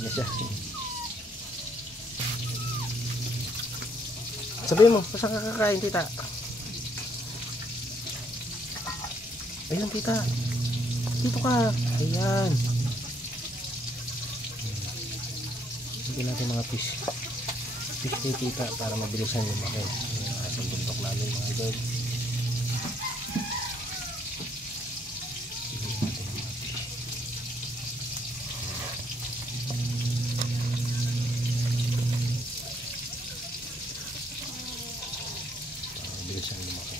na siya. Sabihin mo, saan ka kakain, tita? Ayun, tita. Dito ka. Ayan. Hindi natin mga fish kay tita para mabilisan yung lumaki. Yung asang bundok namin mga idol. Mabilisan lumaki.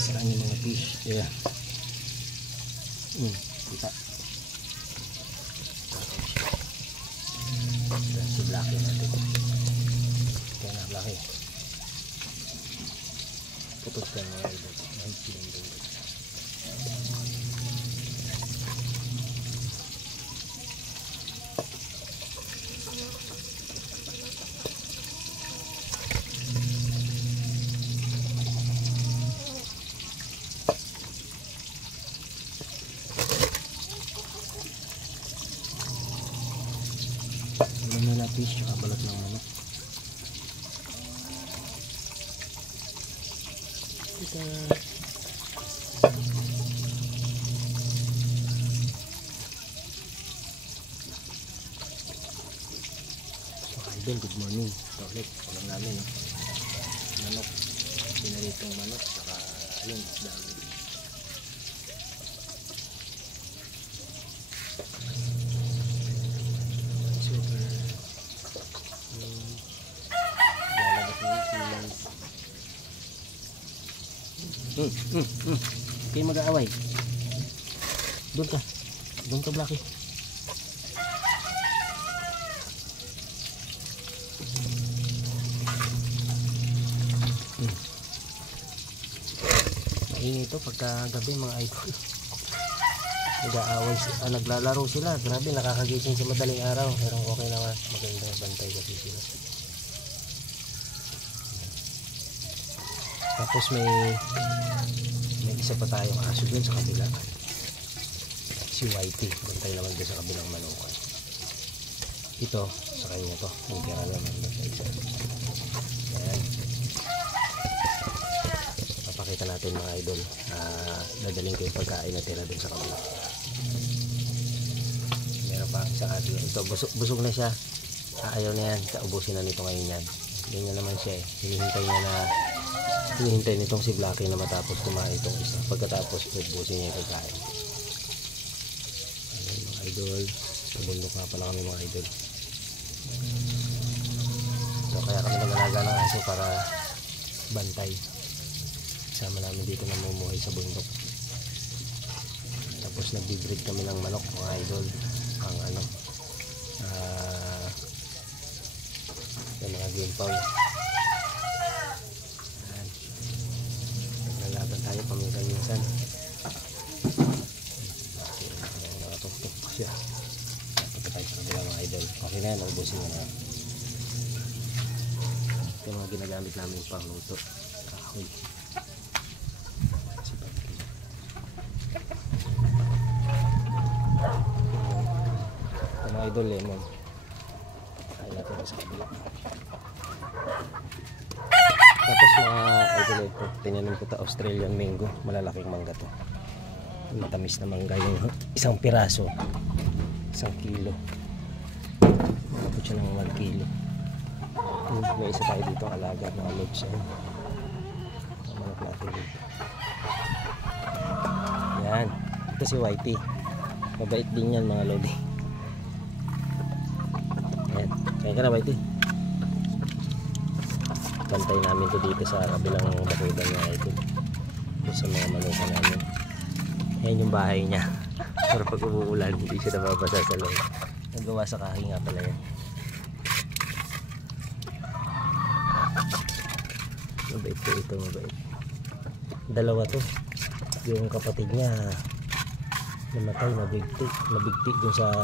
Saan yung mga fish? Yeah. Tita. Si Blacky natin. Kaya na Blacky. Putot ka mga idol. Ang pinindong. Fish at balat ng manok. Ito. Idol, good morning. Ito ulit, ulam namin. Manok. Pinaritong manok. Saka yun, dami. Okay, mag-aaway. Doon ka Blacky. Mainit ito pagka gabi mga idol. Nag-aaway, naglalaro sila. Grabe, nakakagising sa madaling araw. Pero okay naman, magandang bantay kasi sila. Tapos may isa pa tayong aso dun sa kabila, si Whitey. Bantay naman dun sa kabilang manukan. Ito sa kanya to, yung kaya naman sa isa. Ayan, papakita natin mga idol. Dadaling ko yung pagkain na tira dun sa kabila. Meron pa isang aso. Ito busog na siya. Ayaw na yan, kaubusin na nito ngayon yan. Ganyan naman siya eh. Hinihintay nitong si Blacky na matapos kumain itong isa. Pagkatapos ubusin niya yung pagkain. Ayan mga idol, sa bundok nga pala kami mga idol. So kaya kami nag-alaga ng aso para bantay. Sama namin dito namumuhay sa bundok. Tapos nag-breed kami ng manok mga idol. Ang yung mga game paw. Tayo paminsan-minsan. Nakatuktok siya. Pagka tayo sa kanila mga idol. Okay na yan, naubusin na. Ito mga ginagamit namin pang luto. Kahoy. Ito mga idol, lemon. Kaya natin sa kabila. Tapos mga idol, tinanim ko ito Australian mango, malalaking mangga to. Matamis na mangga yung isang piraso, 1 kilo. Tapos siya ng 1 kilo. May isa tayo dito alaga, mga loads yan. Manok natin dito. Yan, ito si Whitey. Mabait din yan mga lodi. Yan, kaya ka na Whitey. Bantay namin to dito sa kabilang bakudan niya ito. Ito sa mga manuka namin. Ayan yung bahay niya. Para pag umuulan hindi siya nababasa sa loob. Nagawa sa kahoy nga pala yan. Mabait po ito, mabait. Dalawa to. Yung kapatid niya namatay, nabigti dun sa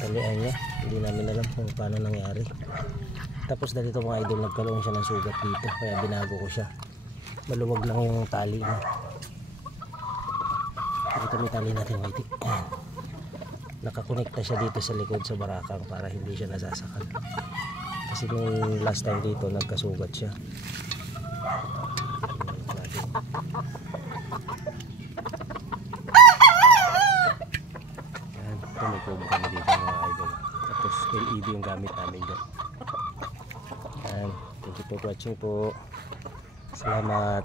talian niya. Hindi namin alam kung paano nangyari. Tapos dito mga idol, nagkaroon siya ng sugat dito, kaya binago ko siya. Maluwag lang yung tali niya. Dito may tali natin, Whitey. Ayan. Nakakonekta siya dito sa likod sa barakang para hindi siya nasasakal. Kasi nung last time dito nagkasugat siya. Ayan, tumikog kami dito mga idol. Tapos LED yung gamit namin dyan. Ayan, thank you for watching po. Salamat.